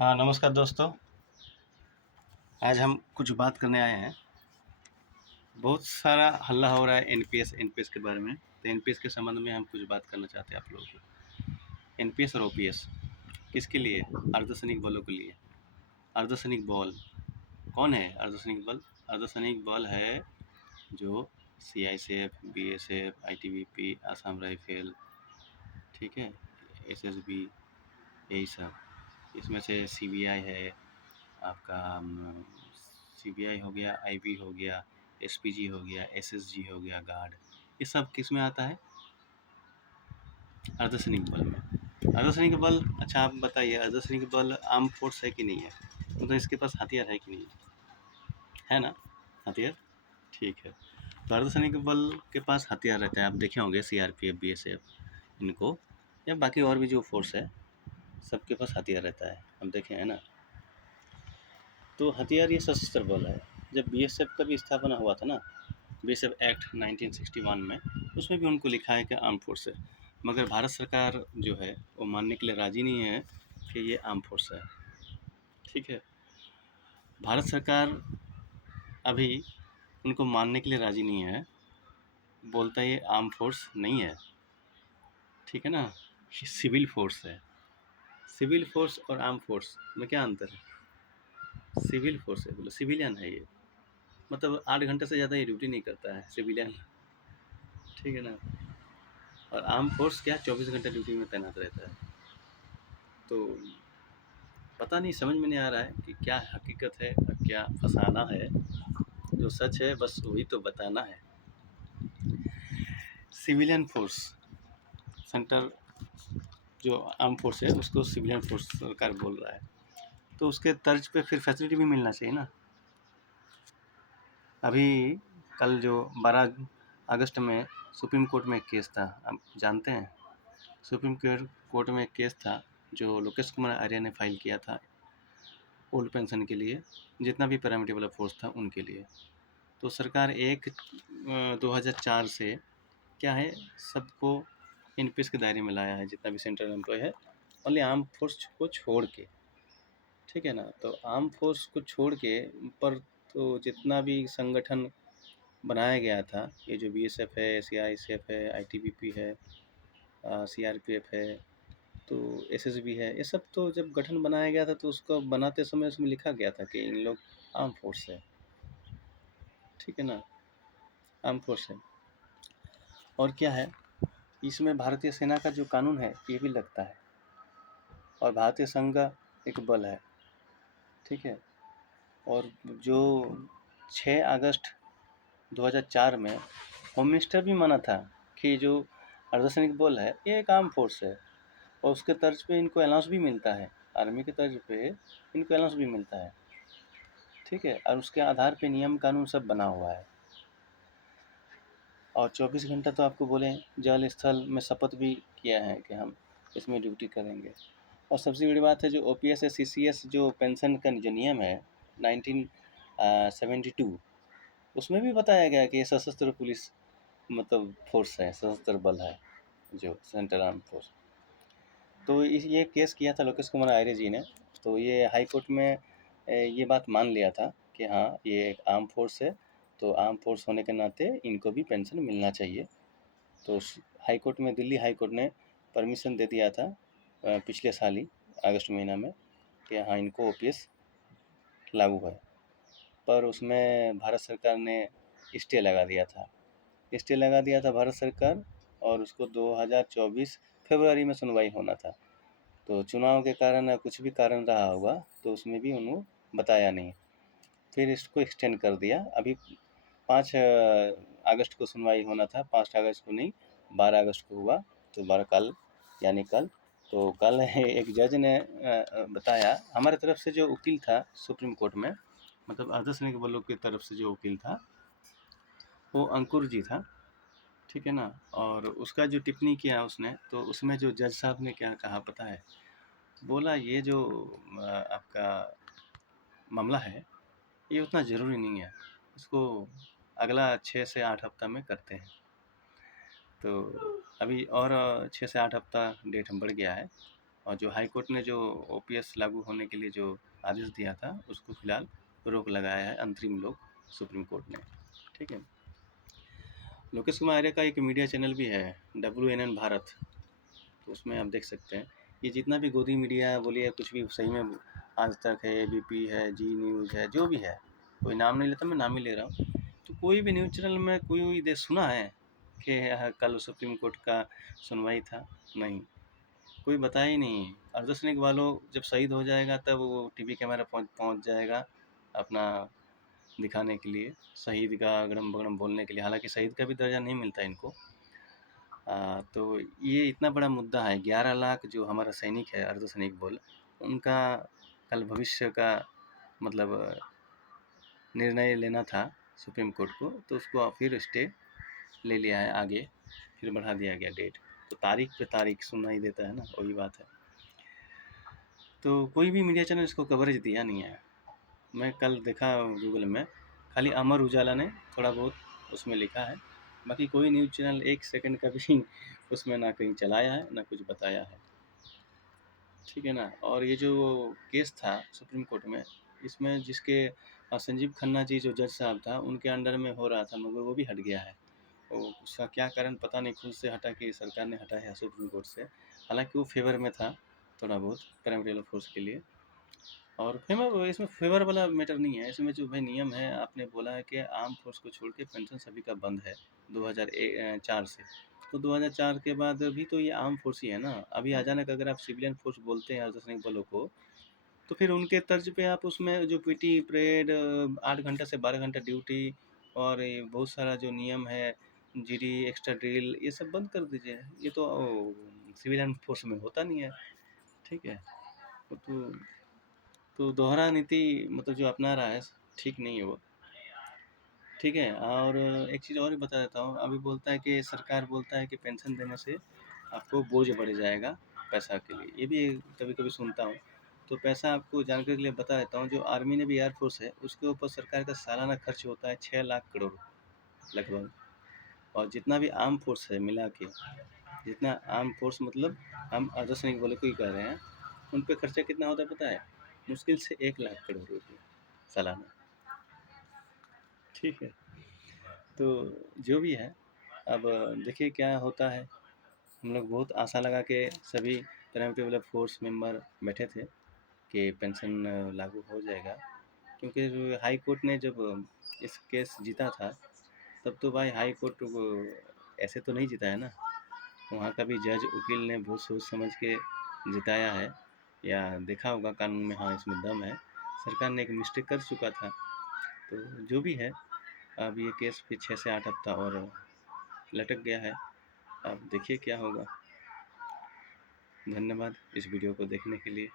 हाँ, नमस्कार दोस्तों। आज हम कुछ बात करने आए हैं। बहुत सारा हल्ला हो रहा है एनपीएस के बारे में। तो एनपीएस के संबंध में हम कुछ बात करना चाहते हैं आप लोगों को। एनपीएस और ओपीएस किसके लिए? अर्धसैनिक बलों के लिए। अर्धसैनिक बल कौन है? अर्धसैनिक बल है जो CISF, BSF, ITBP, Assam rifle, ठीक है, एसएसबी, यही सब। इसमें से सीबीआई है, आपका सीबीआई हो गया, आईबी हो गया, एसपीजी हो गया, एसएसजी हो गया, गार्ड। ये सब किस में आता है? अर्धसैनिक बल में। अर्धसैनिक बल, अच्छा आप बताइए, अर्धसैनिक बल आर्म फोर्स है कि नहीं है? मतलब इसके पास हथियार है कि नहीं है ना? हथियार, ठीक है। तो अर्धसैनिक बल के पास हथियार रहता है। आप देखे होंगे सीआरपीएफ, बीएसएफ, इनको या बाकी और भी जो फोर्स है, सबके पास हथियार रहता है। हम देखे हैं ना। तो हथियार ये सशस्त्र बल है। जब बीएसएफ का भी स्थापना हुआ था ना, बीएसएफ एक्ट 1961 में, उसमें भी उनको लिखा है कि आर्म फोर्स है। मगर भारत सरकार जो है वो मानने के लिए राज़ी नहीं है कि ये आर्म फोर्स है। ठीक है, भारत सरकार अभी उनको मानने के लिए राज़ी नहीं है, बोलता है ये आर्म फोर्स नहीं है। ठीक है ना, ये सिविल फोर्स है। सिविल फोर्स और आर्म फोर्स में क्या अंतर है? सिविल फोर्स है, बोलो सिविलियन है ये, मतलब 8 घंटे से ज़्यादा ये ड्यूटी नहीं करता है, सिविलियन। ठीक है ना। और आर्म फोर्स क्या 24 घंटे ड्यूटी में तैनात रहता है। तो पता नहीं, समझ में नहीं आ रहा है कि क्या हकीकत है और क्या फसाना है। जो सच है बस वही तो बताना है। सिविलियन फोर्स, सेंट्रल जो आर्म फोर्स है उसको सिविलियन फोर्स सरकार बोल रहा है। तो उसके तर्ज पे फिर फैसिलिटी भी मिलना चाहिए ना। अभी कल जो 12 अगस्त में सुप्रीम कोर्ट में एक केस था, आप जानते हैं? सुप्रीम कोर्ट में एक केस था जो लोकेश कुमार आर्य ने फाइल किया था ओल्ड पेंशन के लिए, जितना भी पैरामिलिट्री वाला फोर्स था उनके लिए। तो सरकार 2004 से क्या है, सबको एनपीएस के दायरे में लाया है, जितना भी सेंट्रल एम्प्लॉय है, ओनली आर्म फोर्स को छोड़ के। ठीक है ना। तो आर्म फोर्स को छोड़ के पर तो जितना भी संगठन बनाया गया था, ये जो बीएसएफ है, सीआईएसएफ है, आईटीबीपी है, सीआरपीएफ है, तो एसएसबी है, ये सब तो जब गठन बनाया गया था तो उसको बनाते समय उसमें लिखा गया था कि इन लोग आर्म फोर्स है। ठीक है ना, आर्म फोर्स है। और क्या है, इसमें भारतीय सेना का जो कानून है ये भी लगता है, और भारतीय संघ का एक बल है। ठीक है। और जो 6 अगस्त 2004 में होम मिनिस्टर भी माना था कि जो अर्धसैनिक बल है ये एक आर्म फोर्स है, और उसके तर्ज पे इनको अलाउंस भी मिलता है, आर्मी के तर्ज पे इनको अलाउंस भी मिलता है। ठीक है, और उसके आधार पे नियम कानून सब बना हुआ है। और 24 घंटा तो आपको बोले जल स्थल में शपथ भी किया है कि हम इसमें ड्यूटी करेंगे। और सबसे बड़ी बात है, जो ओपीएस है, सीसीएस जो पेंशन का जो नियम है 1972, उसमें भी बताया गया कि ये सशस्त्र पुलिस मतलब फोर्स है, सशस्त्र बल है जो सेंट्रल आर्म फोर्स। तो ये केस किया था लोकेश कुमार आर्य जी ने, तो ये हाई कोर्ट में ये बात मान लिया था कि हाँ ये एक आर्म फोर्स है, तो आर्म फोर्स होने के नाते इनको भी पेंशन मिलना चाहिए। तो हाई कोर्ट में, दिल्ली हाई कोर्ट ने परमिशन दे दिया था पिछले साल ही अगस्त महीना में कि हाँ इनको ओपीएस लागू है। पर उसमें भारत सरकार ने स्टे लगा दिया था, भारत सरकार, और उसको 2024 फरवरी में सुनवाई होना था। तो चुनाव के कारण कुछ भी कारण रहा होगा, तो उसमें भी उन्होंने बताया नहीं, फिर इसको एक्सटेंड कर दिया। अभी 5 अगस्त को सुनवाई होना था, 5 अगस्त को नहीं, 12 अगस्त को हुआ। तो 12 कल, यानी कल। तो कल एक जज ने बताया, हमारे तरफ से जो वकील था सुप्रीम कोर्ट में, मतलब अर्धसैनिक बलों की तरफ से जो वकील था वो अंकुर जी था। ठीक है ना। और उसका जो टिप्पणी किया उसने, तो उसमें जो जज साहब ने क्या कहा पता है? बोला ये जो आपका मामला है ये उतना ज़रूरी नहीं है, इसको अगला 6 से 8 हफ्ता में करते हैं। तो अभी और 6 से 8 हफ्ता डेट बढ़ गया है, और जो हाई कोर्ट ने जो ओपीएस लागू होने के लिए जो आदेश दिया था उसको फिलहाल रोक लगाया है अंतरिम लोक सुप्रीम कोर्ट ने। ठीक है। लोकेश कुमार आर्य का एक मीडिया चैनल भी है WNN भारत, तो उसमें आप देख सकते हैं ये जितना भी गोदी मीडिया बोलिए कुछ भी सही में आज तक है, एबीपी है, जी न्यूज़ है, जो भी है, कोई नाम नहीं लेता, मैं नाम ही ले रहा हूँ, तो कोई भी न्यूज़ चैनल में कोई दे सुना है कि कल सुप्रीम कोर्ट का सुनवाई था? नहीं, कोई बताया ही नहीं। अर्धसैनिक वालों जब शहीद हो जाएगा तब वो टीवी कैमरा पहुँच जाएगा अपना दिखाने के लिए, शहीद का अगड़म बगड़म बोलने के लिए, हालांकि शहीद का भी दर्जा नहीं मिलता इनको। तो ये इतना बड़ा मुद्दा है, 11 लाख जो हमारा सैनिक है, अर्धसैनिक बल, उनका कल भविष्य का मतलब निर्णय लेना था सुप्रीम कोर्ट को, तो उसको फिर स्टे ले लिया है आगे, फिर बढ़ा दिया गया डेट, तो तारीख पे तारीख सुनना ही देता है ना, वही बात है। तो कोई भी मीडिया चैनल इसको कवरेज दिया नहीं है। मैं कल देखा गूगल में, खाली अमर उजाला ने थोड़ा बहुत उसमें लिखा है, बाकी कोई न्यूज़ चैनल 1 सेकंड का भी उसमें ना कहीं चलाया है ना कुछ बताया है। ठीक है ना। और ये जो केस था सुप्रीम कोर्ट में, इसमें जिसके संजीव खन्ना जी जो जज साहब था उनके अंडर में हो रहा था, मगर वो भी हट गया है। उसका क्या कारण पता नहीं, खुद से हटा कि सरकार ने हटाया है सुप्रीम कोर्ट से, हालांकि वो फेवर में था थोड़ा बहुत पैरामिलिट्री फोर्स के लिए। और फेवर, इसमें फेवर वाला मैटर नहीं है, इसमें जो भाई नियम है, आपने बोला है कि आर्म फोर्स को छोड़ के पेंशन सभी का बंद है 2004 से, तो 2004 के बाद भी तो ये आर्म फोर्स ही है ना। अभी अचानक अगर आप सिविलियन फोर्स बोलते हैं अर्धसैनिक बलों को, तो फिर उनके तर्ज पे आप उसमें जो पीटी परेड, 8 घंटा से 12 घंटा ड्यूटी, और ये बहुत सारा जो नियम है, जीडी एक्स्ट्रा ड्रिल, ये सब बंद कर दीजिए। ये तो सिविलियन फोर्स में होता नहीं है। ठीक है। तो दोहरा नीति मतलब जो अपना रहा है, ठीक नहीं है वो। ठीक है। और एक चीज़ और भी बता देता हूँ, अभी बोलता है कि सरकार बोलता है कि पेंशन देने से आपको बोझ बढ़ जाएगा पैसा के लिए, ये भी कभी कभी सुनता हूँ। तो पैसा आपको जानकारी के लिए बता देता हूँ, जो आर्मी ने भी एयरफोर्स है उसके ऊपर सरकार का सालाना खर्च होता है 6 लाख करोड़ लगभग। और जितना भी आर्म फोर्स है मिला के, जितना आर्म फोर्स मतलब हम अर्धसैनिक बलों को ही कह रहे हैं, उन पर खर्चा कितना होता है पता है? मुश्किल से 1 लाख करोड़ रुपये सालाना। ठीक है। तो जो भी है, अब देखिए क्या होता है। हम लोग बहुत आशा लगा के सभी पैरामिलिट्री फोर्स मेंबर बैठे थे कि पेंशन लागू हो जाएगा, क्योंकि जो हाई कोर्ट ने जब इस केस जीता था, तब तो भाई हाई कोर्ट ऐसे तो नहीं जीता है ना, वहाँ का भी जज वकील ने बहुत सोच समझ के जिताया है, या देखा होगा कानून में, हाँ इसमें दम है, सरकार ने एक मिस्टेक कर चुका था। तो जो भी है, अब ये केस फिर 6 से 8 हफ्ता और लटक गया है, अब देखिए क्या होगा। धन्यवाद इस वीडियो को देखने के लिए।